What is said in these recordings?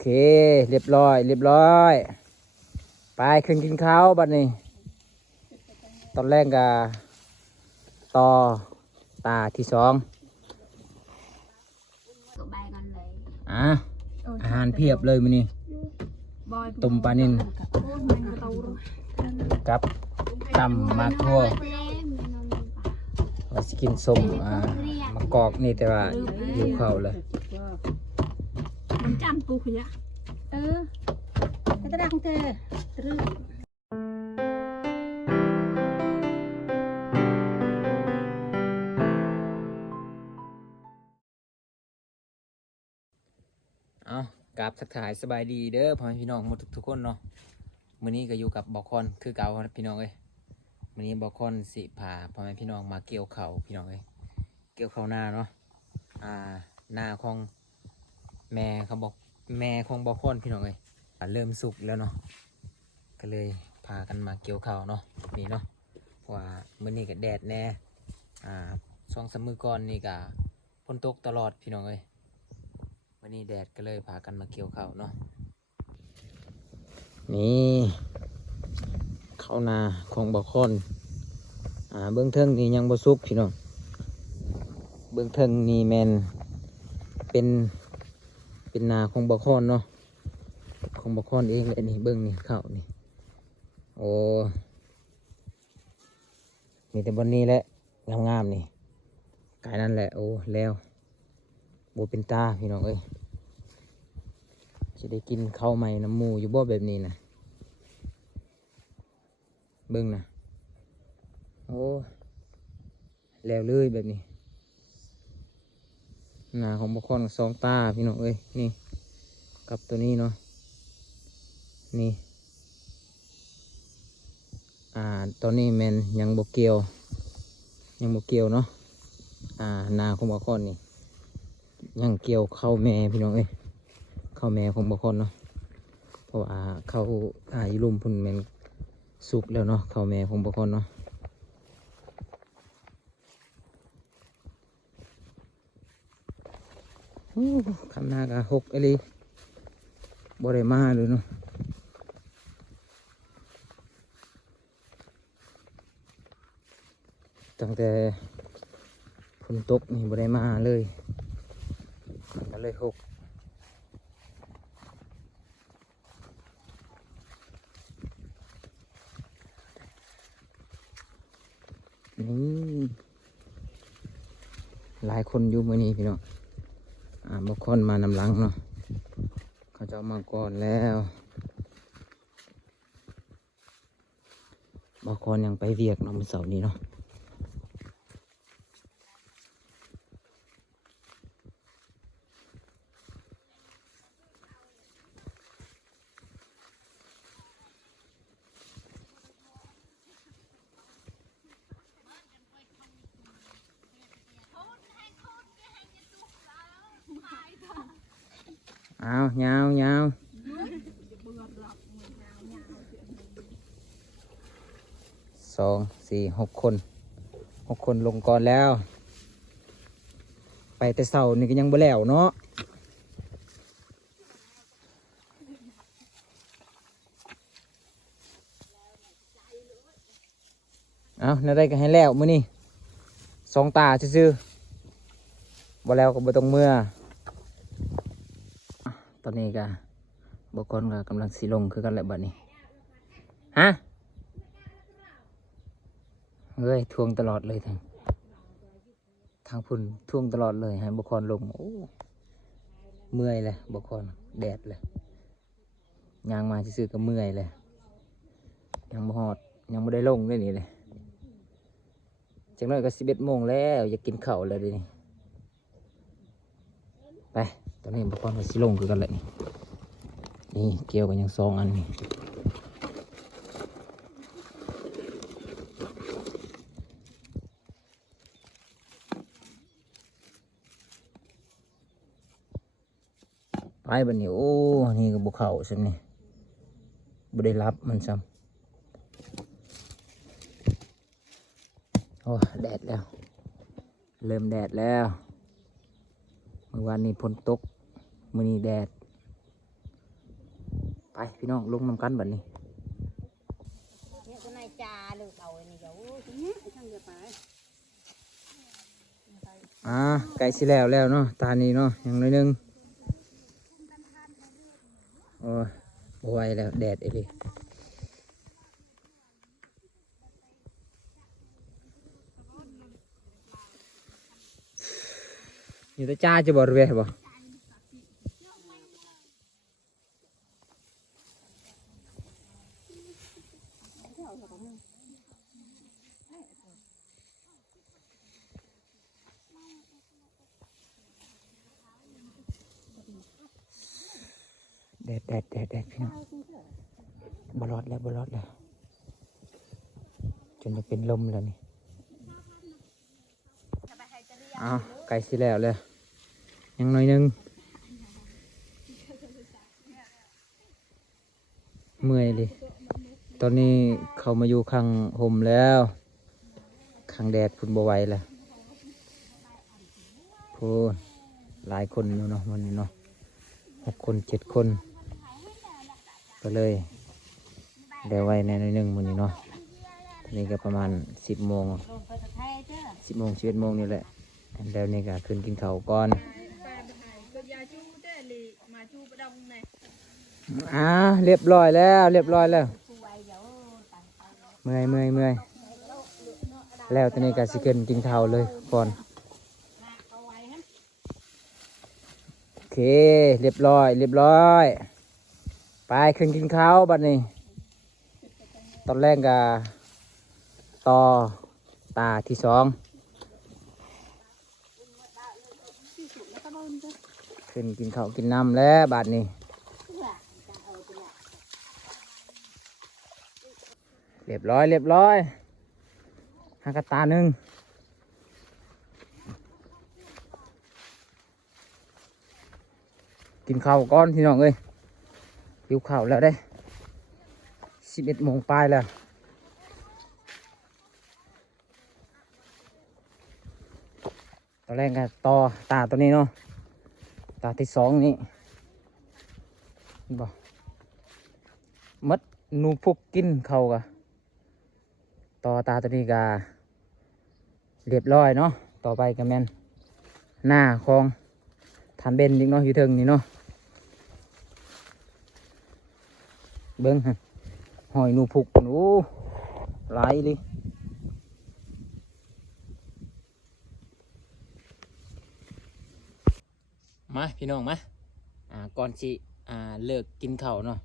เคเรียบร้อยไปขึ้นกินข้าวบัดนี้ตอนแรกก็ต่อตาที่สองอาหารเพียบเลยมื้อนี้ต้มปลานิ่นกับตำมะทั่วว่าสิกินส้มมะกอกนี่แต่ว่าอยู่เข้าเลยมันจำกูขยะกระดังเธอตรึเอากราบทักทายสบายดีเด้อพ่อแม่พี่น้องหมดทุกคนเนาะมื้อนี้ก็อยู่กับบอกคอนคือเก่าพี่น้องเอ้ยมื้อนี้บอกคอนสิพาพ่อแม่พี่น้องมาเกี่ยวข้าวพี่น้องเอ้ยเกี่ยวข้าวนาเนาะนาของแม่เขาบอกแม่ของบอกคอนพี่น้องเอ้ยเริ่มสุกแล้วเนาะก็เลยพากันมาเกี่ยวข้าวเนาะนี่เนาะว่ามื้อนี้ก็แดดแน่2-3 มื้อก่อนนี่ก็ฝนตกตลอดพี่น้องเอ้ยวันนี้แดดก็เลยพากันมาเกี่ยวข้าวเนาะนี่ข้าวนาของบ่อคอนเบื้องเทิงนี่ยังบ่สุกพี่น้องเบื้องเทิงนี่แมนเป็นนาของบ่อคอนเนาะของบ่อคอนเองเลยนี่เบื้องนี่ข้าวนี่โอ้มีแต่บนนี้แหละงามๆนี่กายนั่นแหละโอ้แล้วโบเป็นตาพี่น้องเอ้ยจะได้กินข้าวใหม่น้ำหมูอยู่บ่แบบนี้นะเบิ่งนะโอ้แล้วเลยแบบนี้หน้าของบุคคล2 ตาพี่น้องเอ้ยนี่กับตัวนี้เนาะนี่ตอนนี้แมนยังบกเกี่ยวเนาะหน้าของบุคคลนี่ยังเกี่ยวเข้าแม่พี่น้องเอ้ยเข้าแม่ของบุคคลเนาะเพราะว่าเขาอีลุ่มพุ่นแมนสุกแล้วเนาะเข้าแม่ของบุคคลเนาะคำนากะ6อะไรบ่ได้มาเลยเนาะตั้งแต่ฝนตกนี่บ่ได้มาเลยก็เลย6นี่หลายคนอยู่มื้อนี้พี่น้องบางคนมานำหลังเนาะเขาจะมาก่อนแล้วบางคนยังไปเวียกเนาะมื้อเสาร์นี้เนาะเอายาว6 คนลงก่อนแล้วไปแต่เสาร์นี่ก็ยังบ่แล้วเนาะเอาในได้ก็ให้แล้วมื้อนี้2 ตาซื่อๆบ่แล้วก็บ่ต้องเมื่อตอนนี้ก็บุคคลก็กำลังสิลงคือกันแหละบัดนี้ฮะเฮ้ยทวงตลอดเลยทางพุ่นทวงตลอดเลยให้บุคคลลงโอ้เมื่อยเลยบุคคลแดดเลยยางมาซื่อๆก็เมื่อยเลยยังบ่ฮอดยังไม่ได้ลงเลยนี่เลยจากนั้นก็11 โมงแล้วอยากกินข้าวเลยดิไปตอนนี้บุคคลก็สิลงคือกันแหละนี่เกี่ยวกันยัง2 อันนี่ไปบัดนี้โอ้นี่ก็บุกเข้าใช่ไหมบ่ได้รับมันซ้ำโอ้แดดแล้วเริ่มแดดแล้วเมื่อวานนี้ฝนตกมื้อนี้แดด พี่น้องลงน้ำกันบัดนี้ เนี่ยก็นายจาลูกเอาอันนี้เดี๋ยวเนี่ยช่างเดือดไป ไก่สิแล้วเนาะตานี้เนาะอย่างน้อยหนึงโอ้ยบ่ไหวแล้วแดดเอเลยอยู่แต่จ้าจะบ่เรือบ่แดดพี่น้องบ่รอดแล้วจนจะเป็นลมแล้วนี่ไก่สิแล้วเลยยังน้อยหนึงเมื่อยเลยตอนนี้เขามาอยู่ข้างห่มแล้วข้างแดดพุ่นบ่ไหวแล้วพูนหลายคนอยู่เนาะวันนี้เนาะ6 คน7 คนก็เลยได้ไว้ในน้อยหนึงวันนี้เนาะนี่ก็ประมาณ10 โมง11 โมงนี่แหละแล้วนี่ก็ขึ้นกินข้าวก่อนเรียบร้อยแล้วเมื่อยแล้วตอนนี้ก็สิขึ้นกินข้าวเลยก่อนโอเคเรียบร้อยไปขึ้นกินข้าวบัดนี้ตอนแรกก็ต่อตาที่2ขึ้นกินข้าวกินน้ำแล้วบัดนี้เรียบร้อยหากระตาหนึ่งกินข้าวก่อนพี่น้องเอ้ยหิวข้าวแล้วได้11 โมงปลายแล้วตอนแรกก็ต่อตาตัวนี้เนาะตาที่2นี่บอกมัดนูพุกกินเขากะต่อตาตัวนี้กะเรียบร้อยเนาะต่อไปก็แม่นหน้าของทานเบนอีกเนาะอยู่เทิงนี่เนาะเบิ้งหอยนูพุกหนูหลายเลยมาพี่น้องมาก่อนสิเลิกกินข้าวเนาะ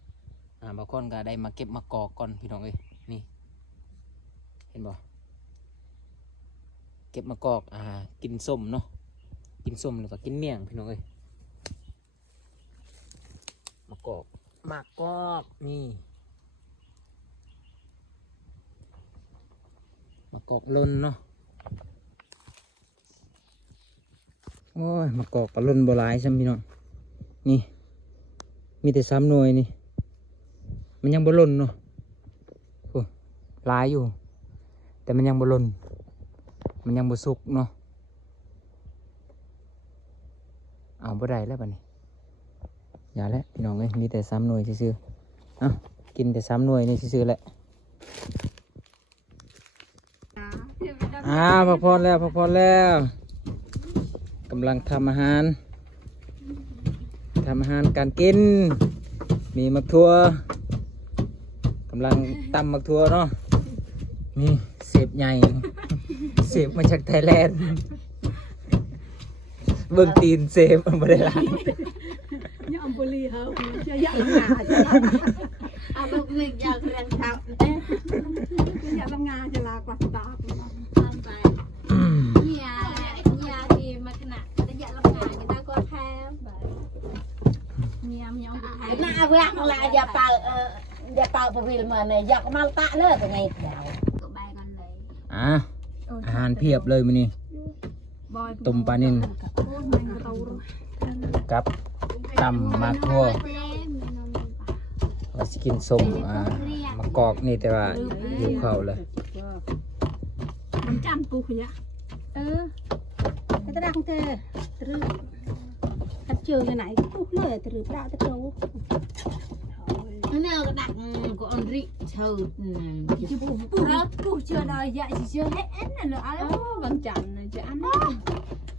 บางคนก็ได้มาเก็บมากอกก่อนพี่น้องเอ้ยนี่เห็นบ่เก็บมากอกกินส้มเนาะกินส้มแล้วก็กินเมี่ยงพี่น้องเอ้ยมากอกนี่มากอกล้นเนาะโอ้ยมากอกกระล้นโบราณซ้ำพี่น้องนี่มีแต่3 หน่วยนี่มันยังบ่ล้นเนาะโอ้หลายอยู่แต่มันยังบ่ล้นมันยังบ่สุกเนาะเอาบ่ได้แล้วบัดนี้อย่าแล้วพี่น้องเอ้ยมีแต่3 หน่วยซื่อๆกินแต่3 หน่วยนี่ซื่อๆแหละพักผ่อนแล้วกำลังทำอาหารการกินมีมักทั่วกำลังตำมักทั่วเนาะนี่เสพใหญ่เสพมาจากไทยแลนด์เบิ่งตีนเสพมันไม่ได้ละเนี่ยอัมบุรีเขาจะอยากงานเอาลูกเล็กอยากเรียนเขาอยากทำงานจะลากว่าตาทำไปเนี่ยที่มาขนาดจะอยากทำงานกันได้ก็แพ้เนี่ยมันยังแพ้ น่าเบื่ออะไรอย่าเป่าประวิลมาเนี่ยอยากมาตะเลิกยังไงเดี๋ยว ก็ใบกันเลย อาหารเพียบเลยมื้อนี้ต้มปลานิ่นกับตำมากทั่วว่าสิกินส้มมะกอกนี่แต่ว่าหิวข้าวเลย มันจำปูขยะกระดังเธอตรึถ้าเจอที่ไหนปุ๊บเลยตรึปลาตะโจ nó đặt con rị sờ chứ bù chưa đời dạy chỉ chưa hết là nữa áo bằng chẳng này chứ ăn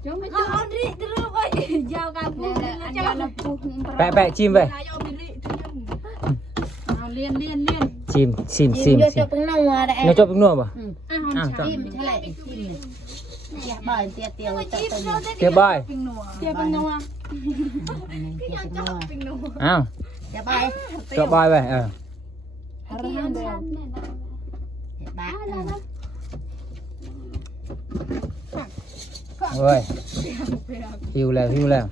chúng mới chưa ăn đi từ lúc ấy giao cả bù là cho nó bù แปะชิมไป liên liên liên ชิม chim vô cho bằng nâu đây เนื้อจบเป็นนัวป่ะ ăn hòn chả chim thế này chim này tiệt bời tiệt tiêu tao tao เกี๊ยวบอย kia bằng nô tiệt nâu อ้าว tiệt bời เกี๊ยวบอยไปtiệt bá เฮ้ยหิวแล้ว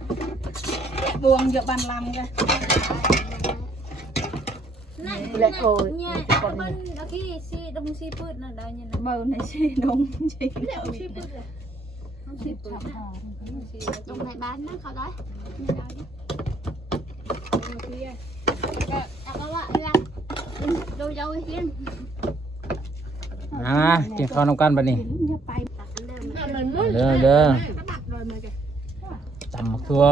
buông giữa bàn làm kìa lại thôi bên ở cái si đông si phượt là đâu như là bờ này xì đúng chị đông này bán nó khó đói các bạn ra đôi dâu hiên มากินข้าวนำกันบัดนี้ เด้อ rồi mà kìa จำมักตัว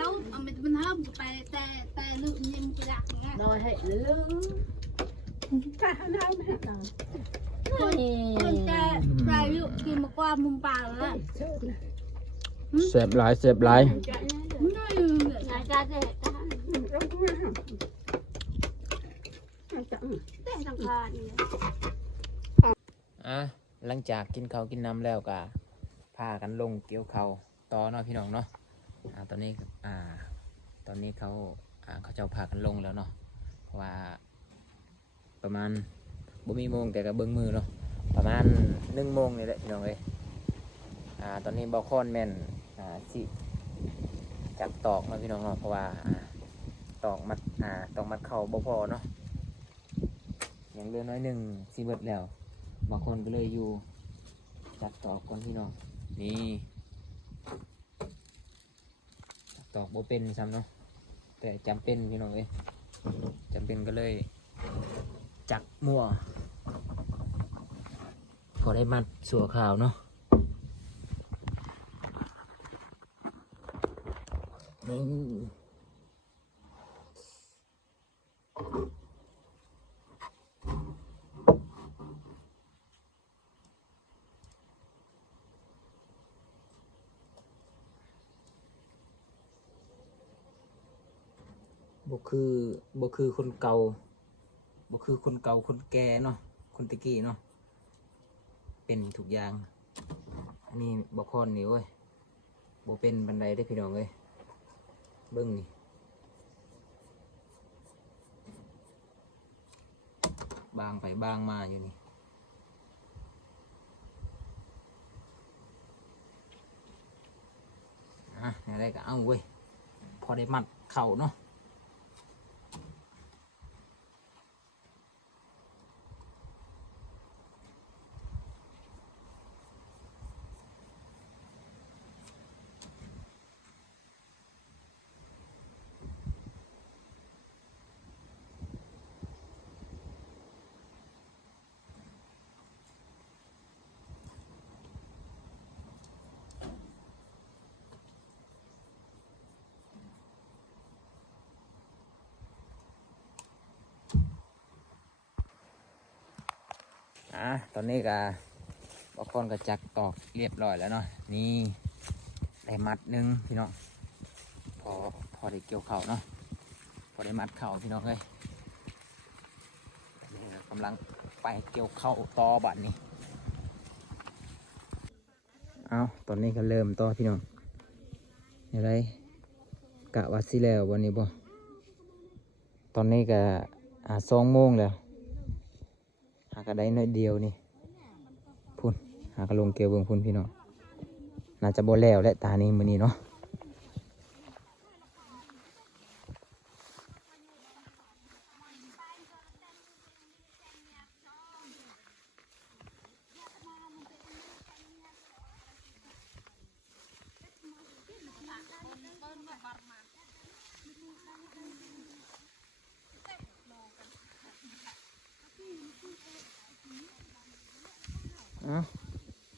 đâu mình không tay nước nhìn cái lạc nghe rồi hệ lưng cả hai mẹ con tay tay ví dụ khi mà qua mùng bà là เสียบหลาย ngày ra thìแต่สังขาร อ่ะหลังจากกินข้าวกินน้ำแล้วก็พากันลงเกี่ยวข้าวต่อเนาะพี่น้องเนาะตอนนี้เขาเจ้าพากันลงแล้วเนาะเพราะว่าประมาณบ่มีโมงแต่ก็เบิ่งมือเนาะประมาณ1 โมงนี่แหละพี่น้องเอ้ยตอนนี้บ่ค่อนแม่นสิจับตอกเนาะพี่น้องเนาะเพราะว่าตอกมัดเข่าบ่พอเนาะอย่างเรือน้อยหนึ่งสิเบิดแล้วบางคนก็เลยอยู่จับตอกก่อนพี่น้องนี่จับตอกบ่เป็นซ้ำเนาะแต่จำเป็นพี่น้องเอ้ยจำเป็นก็เลยจักมั่วพอได้มัดสัวขาวเนาะนี่บ่คือคนเก่าคนแก่เนาะคนตะกี้เนาะเป็นทุกอย่างอันนี้บ่ค่อนนี่เว้ยบ่เป็นบันไดได้อพี่น้องเอ้ยเบิ่งนี่บางไปบางมาอยู่นี่อะไรก็เอาเว้ยพอได้มัดเข่าเนาะตอนนี้ก็บางคนก็จักตอกเรียบร้อยแล้วเนาะนี่ได้มัดหนึงพี่น้องพอได้เกี่ยวเข่าเนาะพอได้มัดเข่าพี่น้องเลยนี่กำลังไปเกี่ยวเข่าต่อบัดนี้ตอนนี้ก็เริ่มต่อพี่น้องอะไรกะวัดสิแล้ววันนี้บ่ตอนนี้ก็2 โมงแล้วหากระได้น้อยเดียวนี่พุ่นหากระลงเกลียวเบิ่งพุ่นพี่น้องน่าจะบ่แล้วและตานี้มื้อนี้เนาะ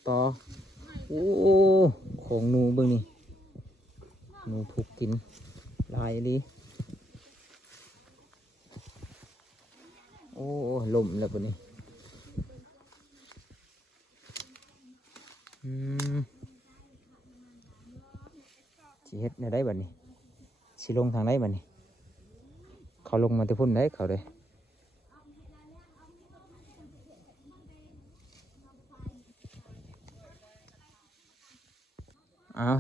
ต่อโอ้ของหนูเบิ่งนี่หนูถูกกิน ลายลีโอ้ลมแล้วปะนี่สิเฮ็ดในได้บัดนี้สิลงทางไหนบัดนี้เขาลงมาแต่พุ่นได้เขาเลย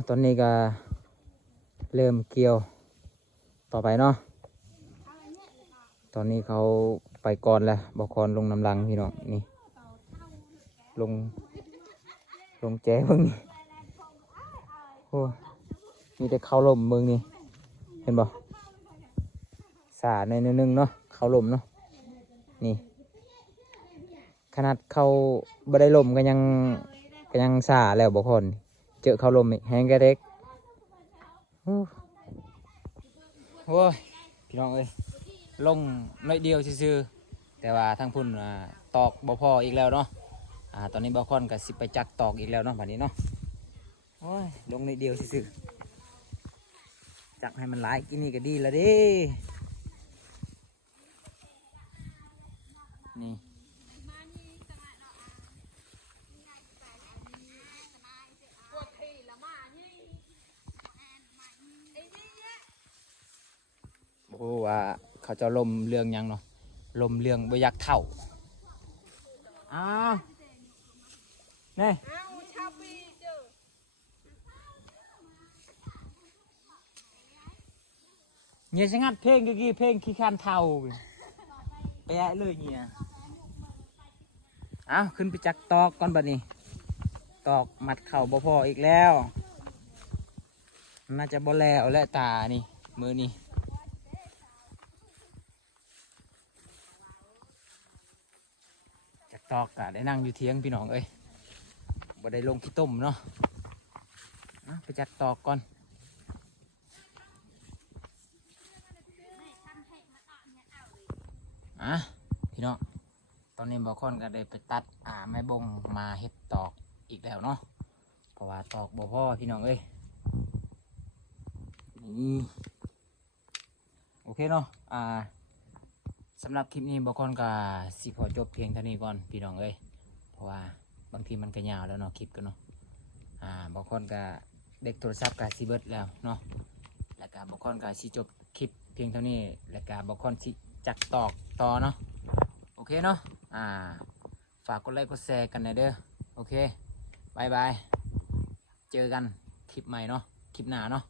ตอนนี้ก็เริ่มเกี่ยวต่อไปเนาะตอนนี้เขาไปก่อนแล้วบอกก่อนลงน้ำลังพี่น้องนี่ลงแจ้เบิ่งนี่โอ้มีแต่เขาลมเบิ่งนี่เห็นบ่สาในนึงเนาะเขาลมเนาะนี่ขนาดเขาบ่ได้ลมก็ยังสาแล้วบอกก่อนเจอเขาลมอีกแห้งกระเด็กโอ้ยพี่น้องเอ้ยลงน้อยเดียวซื่อๆแต่ว่าทั้งพุ่นตอกบ่พออีกแล้วเนาะตอนนี้บ่ค่อนกับสิไปจักตอกอีกแล้วเนาะบัดนี้เนาะโอ้ยลงน้อยเดียวซื่อๆจักให้มันหลายกินนี่ก็ดีแล้วเด้นี่โอ้ว่าเขาจะลมเรื่องยังเนาะลมเรื่องบ่อยากเท่านี่เนี่ยฉันงัดเพลงกี่เพลงขี้คันเท่าไปะเลยเนี่ยขึ้นไปจักตอกก่อนบัดนี้ตอกมัดเข่าบ่พออีกแล้วน่าจะบ่แล้วและตานี่มือนี่จักตอกกะได้นั่งอยู่เทียงพี่น้องเอ้ยบ่ได้ลงขี้ต้มเนาะไปจักตอกก่อนพี่น้องตอนนี้บ่ค่อนก็ได้ไปตัดไม้บงมาเฮ็ดตอกอีกแล้วเนาะเพราะว่าตอกบ่พอพี่น้องเอ้ยนี่โอเคเนาะสำหรับคลิปนี้บ่ค่อนก็สิขอจบเพียงเท่านี้ก่อนพี่น้องเอ้ยเพราะว่าบางทีมันก็ยาวแล้วเนาะคลิปกันเนาะบ่ค่อนก็เด็กโทรศัพท์ก็สิเบิดแล้วเนาะแล้วก็บ่ค่อนก็สิจบคลิปเพียงเท่านี้แล้วก็บ่ค่อนสิจักตอกต่อเนาะโอเคเนาะฝากกดไลค์กดแชร์กันหน่อยเด้อโอเคบายบายเจอกันคลิปใหม่เนาะคลิปหน้าเนาะ